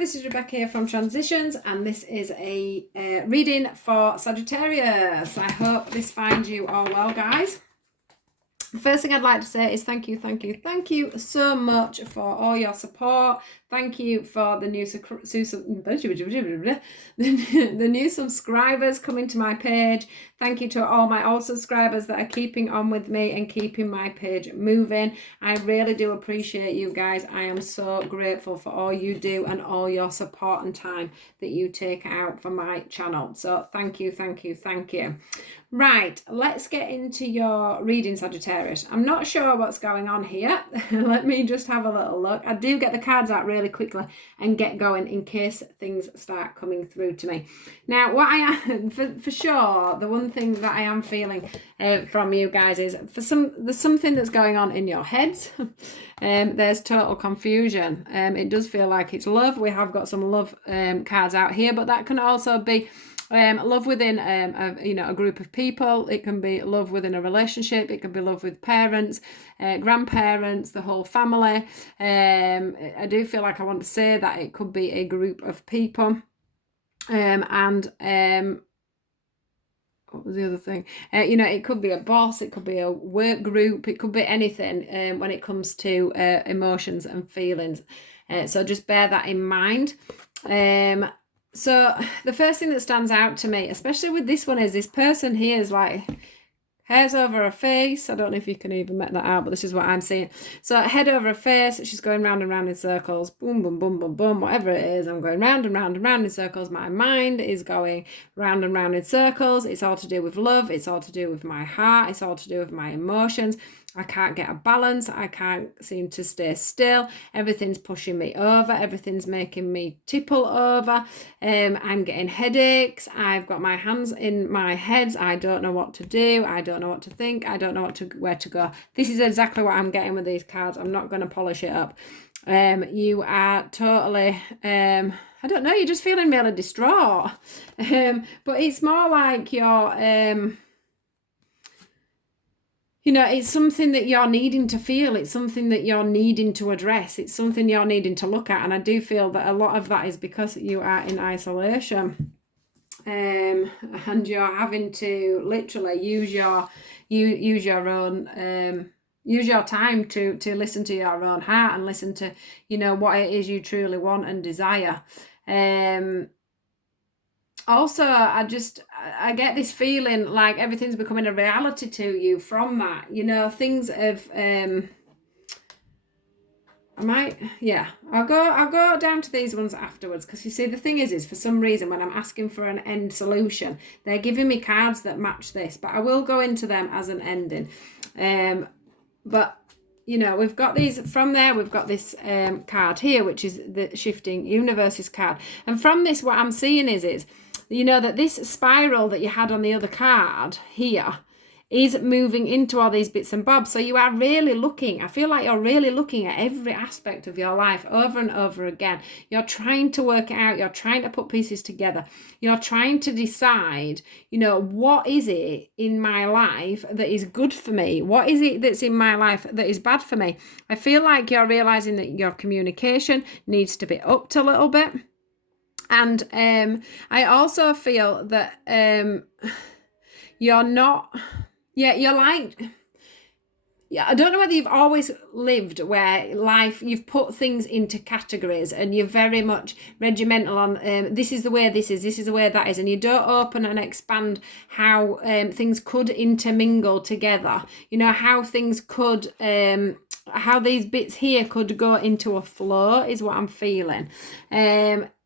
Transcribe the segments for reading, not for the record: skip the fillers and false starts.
this is Rebecca here from Transitions, and this is a reading for Sagittarius. I hope this finds you all well, guys. The first thing I'd like to say is thank you so much for all your support. Thank you for the new subscribers coming to my page. Thank you to all my old subscribers that are keeping on with me and keeping my page moving. I really do appreciate you guys. I am so grateful for all you do and all your support and time that you take out for my channel. So thank you. Right, let's get into your reading, Sagittarius. I'm not sure what's going on here. Let me just have a little look. I do get the cards out really quickly and get going in case things start coming through to me. Now, what I am, for sure, the one thing that I am feeling from you guys is there's something that's going on in your heads. There's total confusion. It does feel like it's love. We have got some love cards out here, but that can also be love within a group of people. It can be love within a relationship. It can be love with parents, grandparents, the whole family. I do feel like I want to say that it could be a group of people. What was the other thing? It could be a boss, it could be a work group, it could be anything when it comes to emotions and feelings. So just bear that in mind. So the first thing that stands out to me, especially with this one, is this person here is like hairs over her face. I don't know if you can even make that out, but this is what I'm seeing. So head over her face, she's going round and round in circles. Boom, boom, boom, boom, boom, whatever it is. I'm going round and round and round in circles. My mind is going round and round in circles. It's all to do with love. It's all to do with my heart. It's all to do with my emotions. I can't get a balance. I can't seem to stay still. Everything's pushing me over. Everything's making me tipple over. I'm getting headaches. I've got my hands in my head. I don't know what to do. I don't know what to think. I don't know where to go. This is exactly what I'm getting with these cards. I'm not going to polish it up. You are totally... I don't know. You're just feeling really distraught. But it's more like you're... it's something that you're needing to feel. It's something that you're needing to address. It's something you're needing to look at. And I do feel that a lot of that is because you are in isolation. And you're having to literally use your own... use your time to listen to your own heart and listen to, what it is you truly want and desire. Also, I get this feeling like everything's becoming a reality to you from that. Things have... I'll go down to these ones afterwards, because you see, the thing is for some reason when I'm asking for an end solution, they're giving me cards that match this, but I will go into them as an ending. But we've got these from there. We've got this card here, which is the Shifting Universes card, and from this what I'm seeing is that this spiral that you had on the other card here is moving into all these bits and bobs. So you are really looking, I feel like you're really looking at every aspect of your life over and over again. You're trying to work it out. You're trying to put pieces together. You're trying to decide, what is it in my life that is good for me? What is it that's in my life that is bad for me? I feel like you're realizing that your communication needs to be upped a little bit. And I also feel that you're not... you're like... I don't know whether you've always lived where you've put things into categories and you're very much regimental on this is the way this is the way that is, and you don't open and expand how things could intermingle together. How things could... how these bits here could go into a flow is what I'm feeling.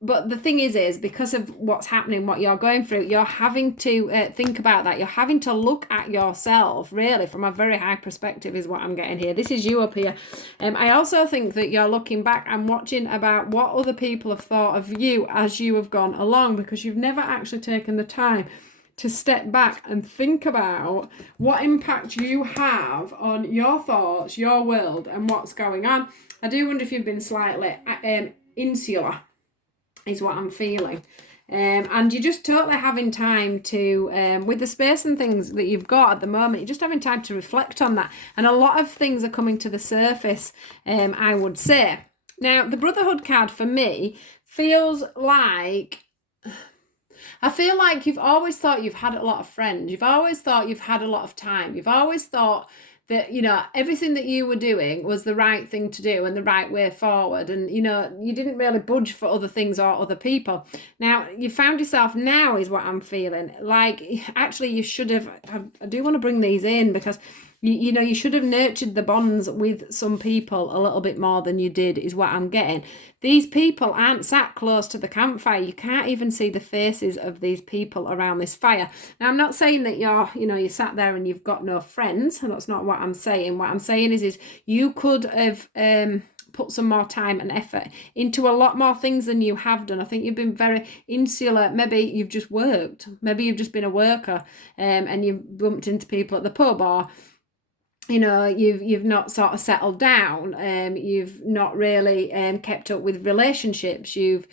But the thing is because of what's happening, what you're going through, you're having to think about that. You're having to look at yourself really from a very high perspective is what I'm getting here. This is you up here. I also think that you're looking back and watching about what other people have thought of you as you have gone along, because you've never actually taken the time to step back and think about what impact you have on your thoughts, your world, and what's going on. I do wonder if you've been slightly insular, is what I'm feeling. And you're just totally having time to, with the space and things that you've got at the moment, you're just having time to reflect on that. And a lot of things are coming to the surface, I would say. Now, the Brotherhood card for me feels like, I feel like you've always thought you've had a lot of friends. You've always thought you've had a lot of time. You've always thought that, you know, everything that you were doing was the right thing to do and the right way forward. And, you know, you didn't really budge for other things or other people. Now, you found yourself now is what I'm feeling. Like, actually, you should have, I do want to bring these in because you know, you should have nurtured the bonds with some people a little bit more than you did, is what I'm getting. These people aren't sat close to the campfire. You can't even see the faces of these people around this fire. Now, I'm not saying that you sat there and you've got no friends. And that's not what I'm saying. What I'm saying is you could have put some more time and effort into a lot more things than you have done. I think you've been very insular. Maybe you've just worked. Maybe you've just been a worker, and you've bumped into people at the pub, or you know, you've not sort of settled down. You've not really kept up with relationships. You've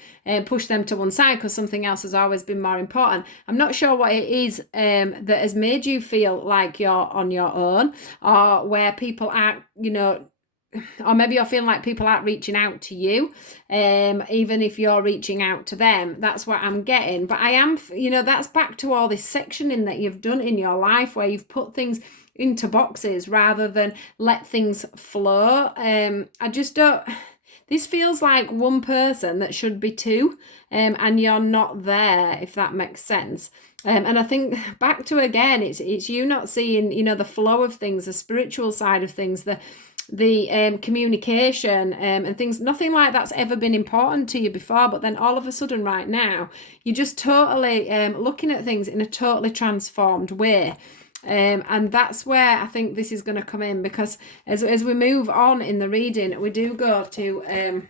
pushed them to one side because something else has always been more important. I'm not sure what it is that has made you feel like you're on your own, or where people aren't, you know, or maybe you're feeling like people aren't reaching out to you, even if you're reaching out to them. That's what I'm getting. But I am, you know, that's back to all this sectioning that you've done in your life, where you've put things into boxes rather than let things flow. I just don't, this feels like one person that should be two, and you're not there, if that makes sense. And I think back to, again, it's you not seeing, you know, the flow of things, the spiritual side of things, the communication, and things. Nothing like that's ever been important to you before, but then all of a sudden right now you're just totally looking at things in a totally transformed way. And that's where I think this is going to come in, because as we move on in the reading, we do go to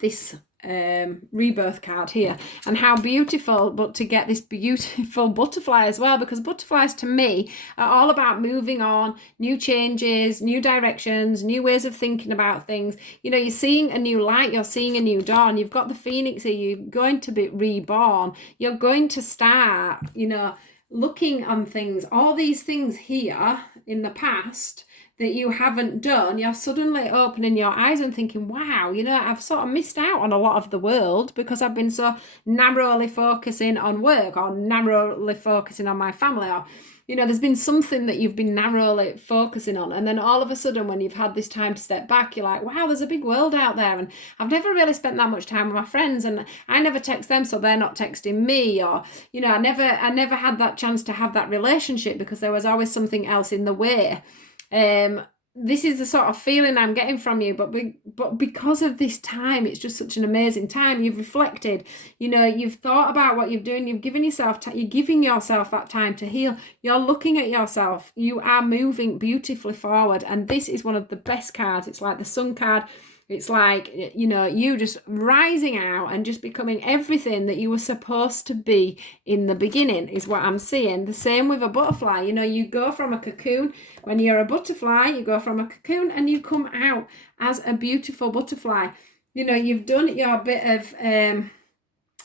this rebirth card here, and how beautiful, but to get this beautiful butterfly as well, because butterflies to me are all about moving on, new changes, new directions, new ways of thinking about things. You know, you're seeing a new light, you're seeing a new dawn, you've got the phoenix here, you're going to be reborn, you're going to start, you know, looking on things, all these things here in the past that you haven't done, you're suddenly opening your eyes and thinking, wow, you know, I've sort of missed out on a lot of the world because I've been so narrowly focusing on work, or narrowly focusing on my family, or, you know, there's been something that you've been narrowly focusing on. And then all of a sudden, when you've had this time to step back, you're like, wow, there's a big world out there. And I've never really spent that much time with my friends, and I never text them, so they're not texting me. Or, you know, I never had that chance to have that relationship because there was always something else in the way. This is the sort of feeling I'm getting from you, but because of this time, it's just such an amazing time. You've reflected, you know, you've thought about what you're doing, you've given yourself you're giving yourself that time to heal. You're looking at yourself, you are moving beautifully forward, and this is one of the best cards. It's like the Sun card. It's like, you know, you just rising out and just becoming everything that you were supposed to be in the beginning, is what I'm seeing. The same with a butterfly. You know, you go from a cocoon. When you're a butterfly, you go from a cocoon and you come out as a beautiful butterfly. You know, you've done your bit of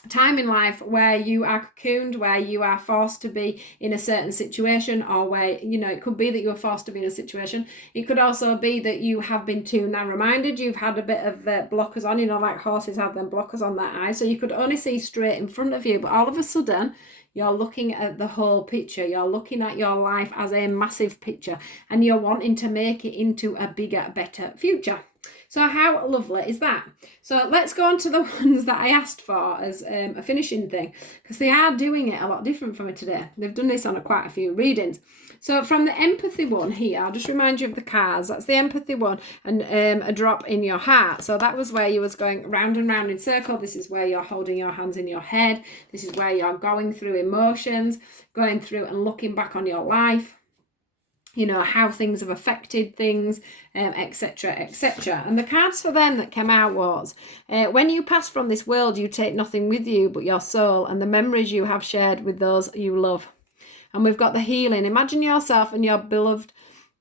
time in life where you are cocooned, where you are forced to be in a certain situation, or where, you know, it could be that you were forced to be in a situation. It could also be that you have been too narrow-minded. You've had a bit of blockers on, you know, like horses have them blockers on their eyes, so you could only see straight in front of you. But all of a sudden, you're looking at the whole picture. You're looking at your life as a massive picture, and you're wanting to make it into a bigger, better future. So how lovely is that? So let's go on to the ones that I asked for as a finishing thing, because they are doing it a lot different for me today. They've done this on quite a few readings. So from the empathy one here, I'll just remind you of the cards. That's the empathy one, and a drop in your heart. So that was where you was going round and round in circle. This is where you're holding your hands in your head. This is where you're going through emotions, going through and looking back on your life. You know, how things have affected things, etc., etc. And the cards for them that came out was, when you pass from this world, you take nothing with you but your soul and the memories you have shared with those you love. And we've got the healing. Imagine yourself and your beloved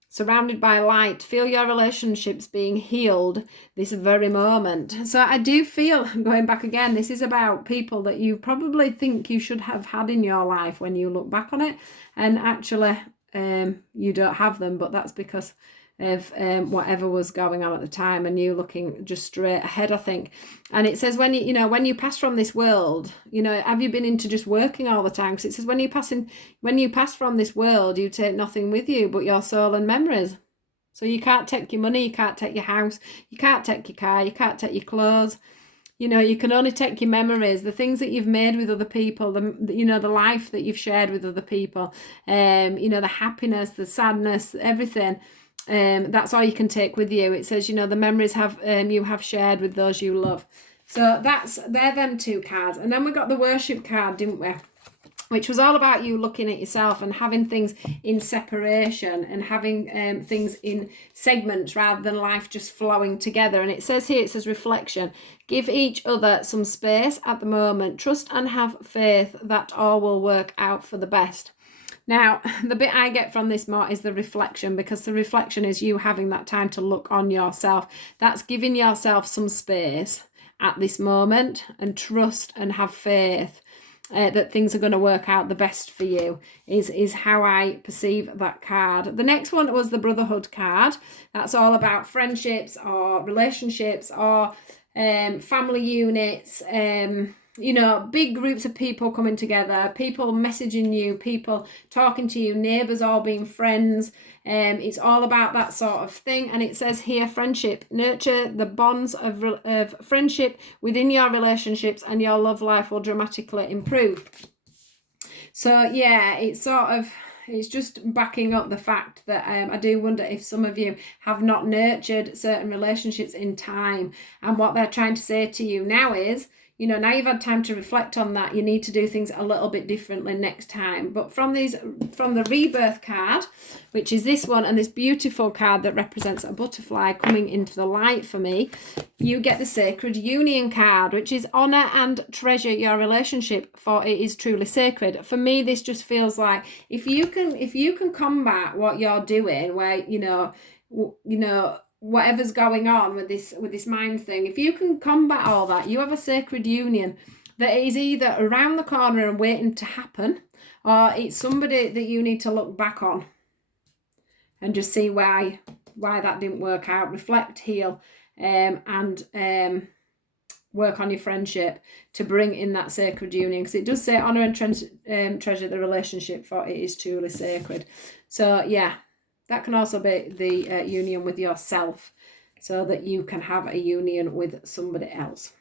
surrounded by light. Feel your relationships being healed this very moment. So I do feel, going back again, this is about people that you probably think you should have had in your life when you look back on it, and actually you don't have them, but that's because of whatever was going on at the time, and you looking just straight ahead, I think. And it says when when you pass from this world, have you been into just working all the time? Because it says when you pass from this world, you take nothing with you but your soul and memories. So you can't take your money, you can't take your house, you can't take your car, you can't take your clothes. You can only take your memories, the things that you've made with other people, the life that you've shared with other people, the happiness, the sadness, everything. That's all you can take with you. It says, the memories you have shared with those you love. So they're them two cards. And then we got the worship card, didn't we? Which was all about you looking at yourself and having things in separation and having things in segments rather than life just flowing together. And it says here, it says reflection. Give each other some space at the moment. Trust and have faith that all will work out for the best. Now, the bit I get from this more is the reflection, because the reflection is you having that time to look on yourself. That's giving yourself some space at this moment and trust and have faith that things are going to work out the best for you is how I perceive that card. The next one was the Brotherhood card. That's all about friendships or relationships or family units, big groups of people coming together, people messaging you, people talking to you, neighbours all being friends. It's all about that sort of thing. And it says here, friendship, nurture the bonds of friendship within your relationships and your love life will dramatically improve. So yeah, it's just backing up the fact that I do wonder if some of you have not nurtured certain relationships in time. And what they're trying to say to you now is, now you've had time to reflect on that, you need to do things a little bit differently next time. But from the rebirth card, which is this one, and this beautiful card that represents a butterfly coming into the light for me, you get the sacred union card, which is honor and treasure your relationship, for it is truly sacred. For me, this just feels like if you can combat what you're doing, where whatever's going on with this mind thing, if you can combat all that, you have a sacred union that is either around the corner and waiting to happen, or it's somebody that you need to look back on and just see why that didn't work out. Reflect, heal, and work on your friendship to bring in that sacred union, because it does say honor and treasure the relationship, for it is truly sacred. So yeah, that can also be the union with yourself, so that you can have a union with somebody else.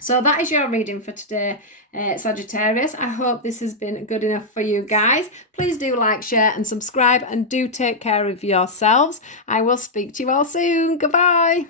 So that is your reading for today, Sagittarius. I hope this has been good enough for you guys. Please do like, share and subscribe, and do take care of yourselves. I will speak to you all soon. Goodbye.